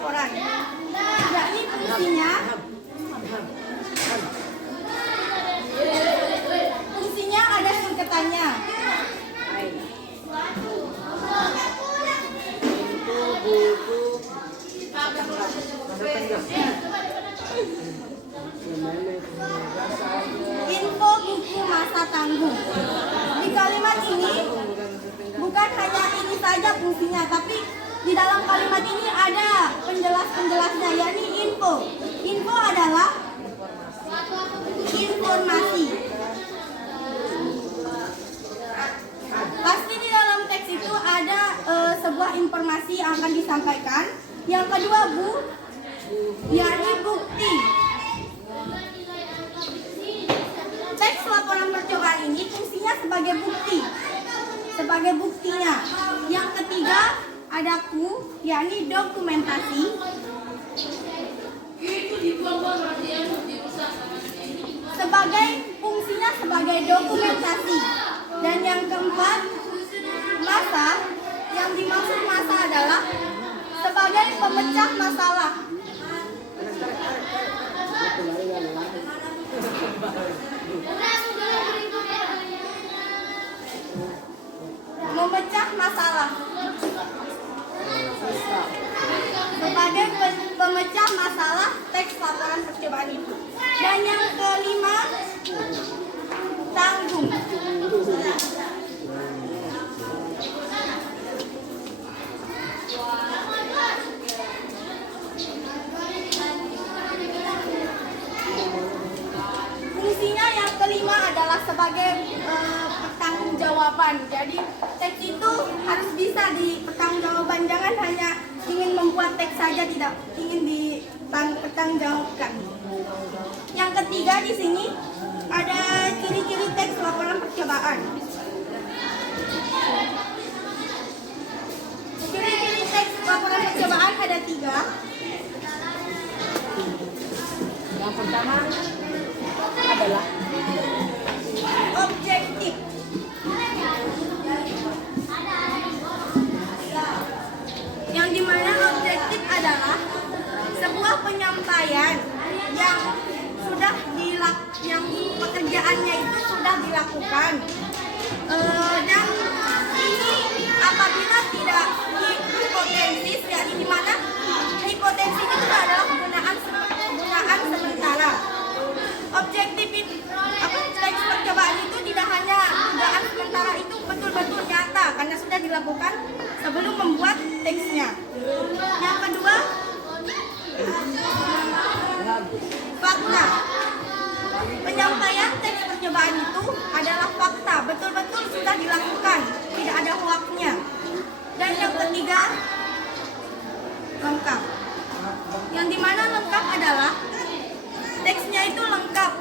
laporan. Yakni fungsinya ada singkatannya. Info buku masa tanggung. Di kalimat ini bukan hanya ini saja fungsinya, tapi di dalam kalimat ini ada penjelas-penjelasnya, yakni info. Info adalah informasi. Pasti di dalam teks itu ada sebuah informasi yang akan disampaikan. Yang kedua, yakni bukti. Teks laporan percobaan ini fungsinya sebagai bukti, sebagai buktinya. Yang ketiga ada yakni dokumentasi. Sebagai fungsinya sebagai dokumentasi. Dan yang keempat, masa. Yang dimaksud masa adalah sebagai pemecah masalah. Memecah masalah. Sebagai pemecah masalah teks laporan percobaan itu. Dan yang kelima, tanggung. Fungsinya yang kelima adalah sebagai pertanggungjawaban. Jadi teks itu harus bisa dipertanggungjawabkan, jangan hanya ingin membuat teks saja, tidak ingin dipertanggungjawabkan. Yang ketiga di sini ada ciri-ciri teks laporan percobaan. Ciri-ciri teks laporan percobaan ada 3. Yang pertama adalah objektif. Yang dimana objektif adalah sebuah penyampaian yang sudah yang pekerjaannya itu sudah dilakukan, dan ini apabila tidak hipotesis, yakni dimana hipotesis itu adalah penggunaan sementara. Objektif itu, teks percobaan itu tidak hanya dugaan sementara, itu betul-betul nyata karena sudah dilakukan sebelum membuat teksnya. Yang kedua, fakta. Penyampaian teks percobaan itu adalah fakta, betul-betul sudah dilakukan, tidak ada hoaxnya. Dan yang ketiga, lengkap. Yang dimana lengkap adalah teksnya itu lengkap.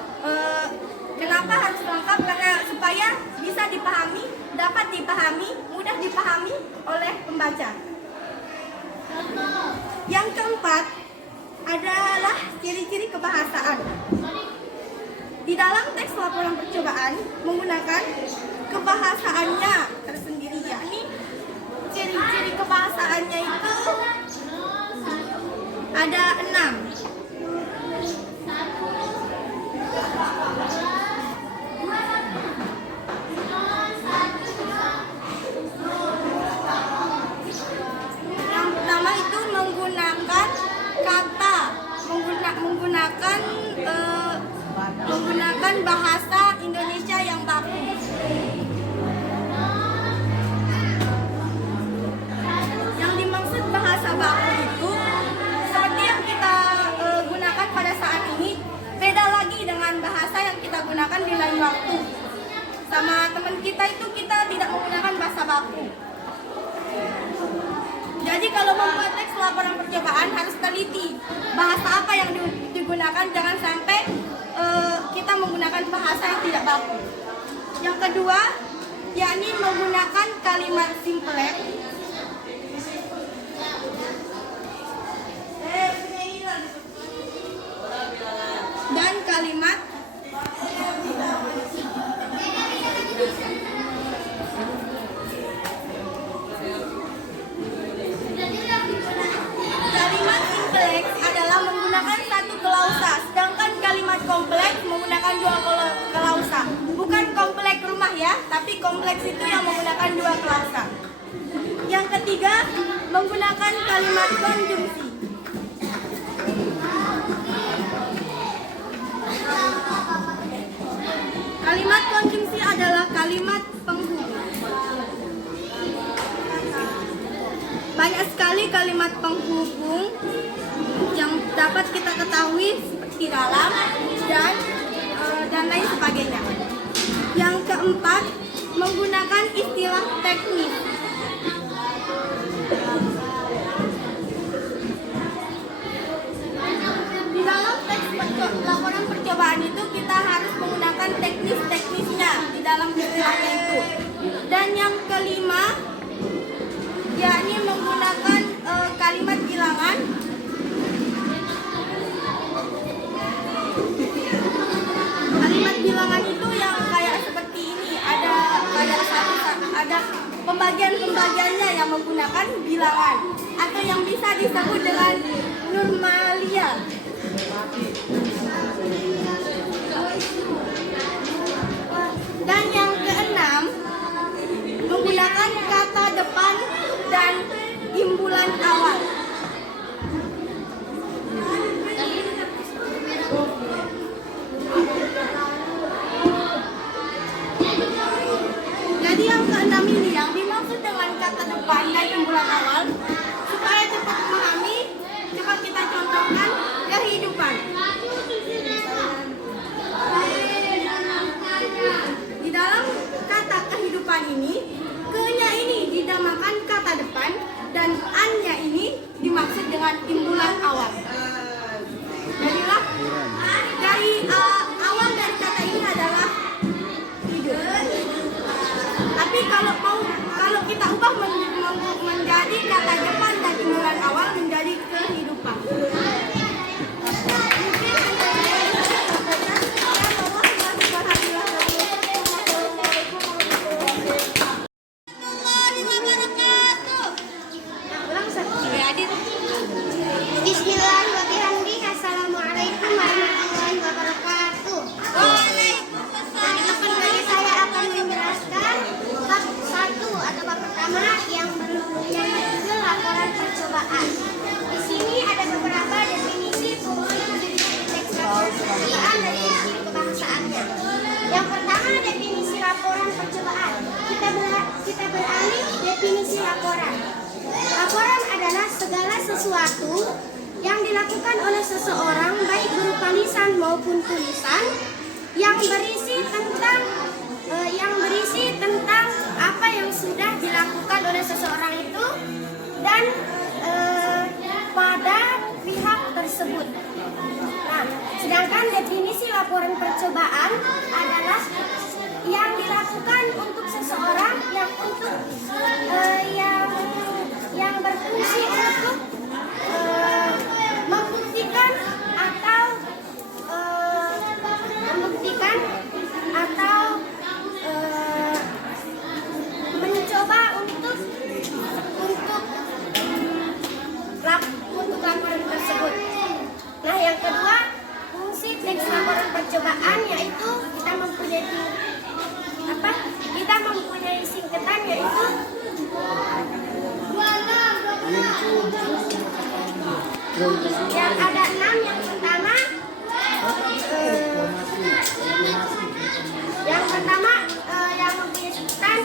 Kenapa harus lengkap? Karena supaya bisa dipahami, dapat dipahami, mudah dipahami oleh pembaca. Yang keempat adalah ciri-ciri kebahasaan. Di dalam teks laporan percobaan menggunakan kebahasaannya tersendiri, yakni ciri-ciri kebahasaannya itu ada 6. Yang pertama itu menggunakan kata, menggunakan bahasa Indonesia yang baku. Yang dimaksud bahasa baku itu seperti yang kita gunakan pada saat ini, beda lagi dengan bahasa yang kita gunakan di lain waktu. Sama teman kita itu kita tidak menggunakan bahasa baku. Jadi kalau membuat teks laporan percobaan harus teliti bahasa apa yang digunakan, jangan sampai kita menggunakan bahasa yang tidak baku. Yang kedua, yakni menggunakan kalimat simple dan kalimat tapi kompleks itu yang menggunakan dua klasa. Yang ketiga, menggunakan kalimat konjungsi. Kalimat konjungsi adalah kalimat penghubung. Banyak sekali kalimat penghubung yang dapat kita ketahui seperti dalam dan lain sebagainya. Yang keempat, menggunakan istilah teknis. Di dalam teks laporan percobaan itu kita harus menggunakan teknis-teknisnya di dalam istilahnya itu. Dan yang kelima, yakni menggunakan kalimat bilangan. Kalimat bilangan itu yang kayak seperti ini, ada pembagian-pembagiannya yang menggunakan bilangan atau yang bisa disebut dengan normalia. Dan yang keenam, menggunakan kata depan dan imbulan awal. Jadi yang keenam ini yang dimaksud dengan kata depan dan imbulan awal, supaya cepat memahami, coba kita contohkan kehidupan. Di dalam kata kehidupan ini, ke-nya ini dinamakan kata depan dan an-nya ini dimaksud dengan imbulan awal. Jadilah dari awal dari kata ini adalah hidup. Tapi kalau kita ubah menjadi kata depan dan imbulan awal menjadi kehidupan. Bismillahirrahmanirrahim. Assalamualaikum warahmatullahi wabarakatuh. Kembali saya akan menjelaskan bab 1 atau bab pertama yang judul laporan percobaan. Di sini ada beberapa definisi fungsi teks laporan percobaan dan fungsi kebahasaannya. Yang pertama, definisi laporan percobaan. Kita beralih definisi laporan. Laporan adalah segala sesuatu yang dilakukan oleh seseorang baik berupa lisan maupun tulisan yang berisi tentang apa yang sudah dilakukan oleh seseorang itu dan pada pihak tersebut. Nah, sedangkan definisi laporan percobaan adalah yang dilakukan untuk seseorang yang berfungsi untuk membuktikan mencoba untuk laporan tersebut. Nah, yang kedua, fungsi teks laporan percobaan yaitu kita mempunyai singkatan yaitu yang ada 6. Yang pertama yang mempunyai singkatan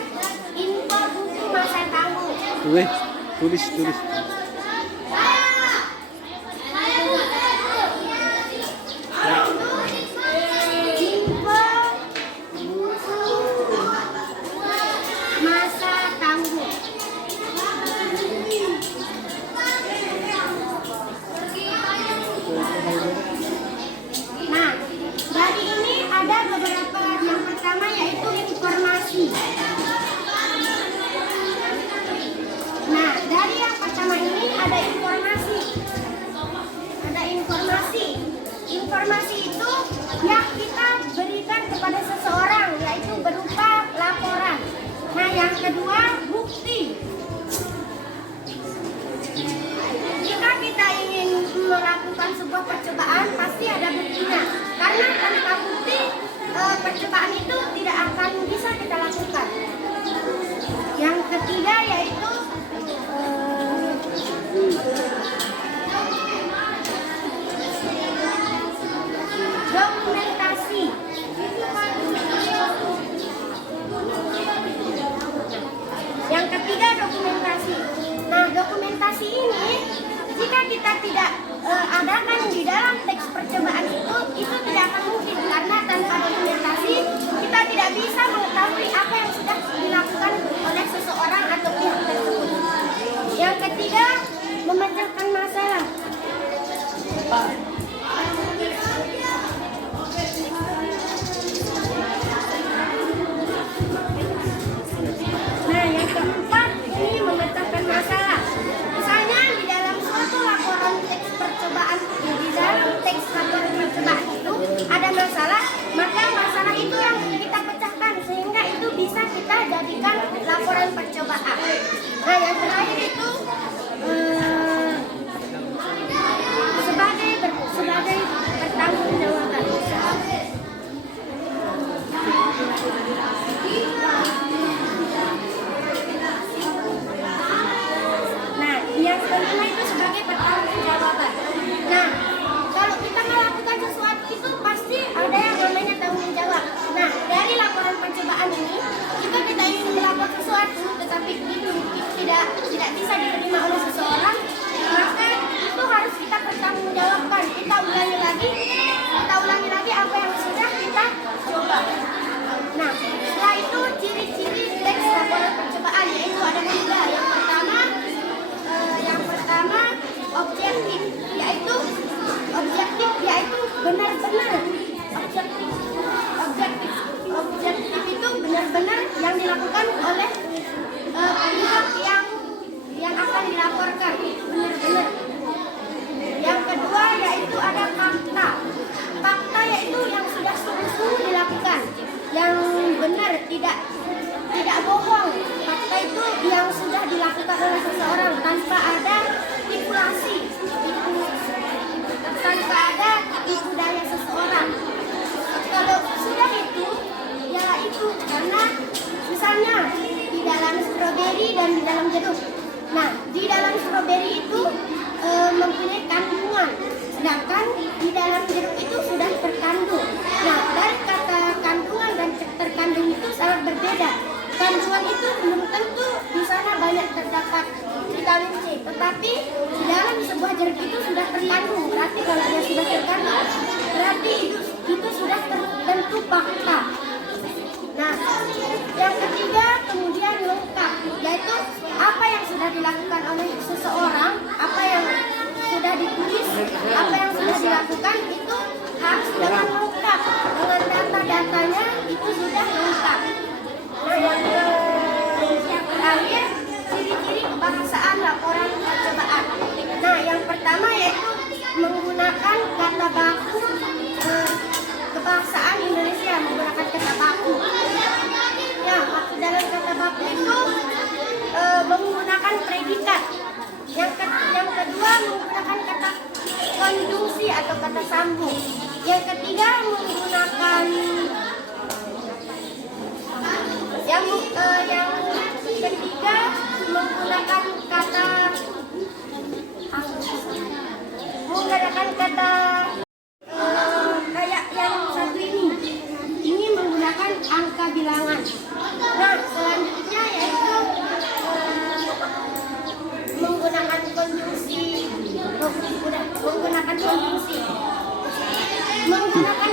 info buku masa tangguh. Tulis. Info buku masa tangguh. Nah, dari ini ada beberapa. Yang pertama yaitu informasi. Nah, dari yang pertama ini ada informasi. Informasi itu yang kita berikan kepada seseorang, yaitu berupa laporan. Nah, yang kedua, bukti. Jika kita ingin melakukan sebuah percobaan, pasti ada buktinya. Karena tanpa bukti, percobaan itu tidak akan bisa kita lakukan. konjungsi ini jika kita tidak adakan di dalam teks percobaan itu tidak akan mungkin karena tanpa dokumentasi kita tidak bisa mengetahui apa yang sudah dilakukan oleh seseorang atau pihak tersebut. Yang ketiga, memecahkan masalah. Nah, yang keempat ini memecahkan masalah. Misalnya di dalam suatu laporan teks percobaan, di dalam teks laporan percobaan itu ada masalah, maka masalah itu yang kita pecahkan sehingga itu bisa kita jadikan laporan percobaan. Nah, yang terakhir itu sebagai pertanggungjawaban. Nah, yang kelima itu sebagai pertanggungjawaban. Nah, kalau kita melakukan sesuatu itu pasti ada yang namanya tanggung jawab. Nah, dari laporan percobaan ini, jika kita ingin melapor sesuatu tetapi itu tidak bisa diterima oleh seseorang, maka itu harus kita pertanggungjawabkan. Kita ulangi lagi apa yang sudah kita coba. Nah, setelah itu ciri-ciri teks laporan percobaan yaitu ada 3. Yang pertama objektif yaitu benar-benar objektif itu benar-benar yang dilakukan oleh pihak yang akan dilaporkan, itu benar-benar. Yang kedua yaitu ada fakta yaitu yang sudah sungguh-sungguh dilakukan, yang benar, tidak bohong. Fakta itu yang sudah dilakukan oleh seseorang tanpa ada manipulasi, tanpa ada tipu daya seseorang. Kalau sudah itu, ya itu karena misalnya di dalam stroberi dan di dalam jeruk. Nah, di dalam stroberi itu mempunyai kandungan, sedangkan di dalam jeruk itu sudah terkandung. Nah, dari kata kandungan dan terkandung itu sangat berbeda. Kandungan itu belum tentu di sana banyak terdapat vitamin C, tetapi di dalam sebuah jeruk itu sudah terkandung. Berarti kalau dia sudah terkandung, berarti itu sudah tertentu fakta. Nah, yang ketiga kemudian lengkap, yaitu apa yang sudah dilakukan oleh seseorang, apa yang sudah ditulis, apa yang sudah dilakukan itu harus dengan lengkap, dengan data-datanya itu sudah lengkap. Nah, yang terakhir ciri-ciri kebahasaan laporan percobaan. Nah, yang pertama yaitu menggunakan kata baku kebahasaan Indonesia, menggunakan kata baku. Ya, maksud dalam kata baku itu menggunakan predikat. Yang kedua menggunakan kata konjungsi atau kata sambung. Yang ketiga menggunakan yang ketiga menggunakan kata kayak yang satu ini menggunakan angka bilangan. Nah, selanjutnya yaitu menggunakan konjungsi. Menggunakan konjungsi. Menggunakan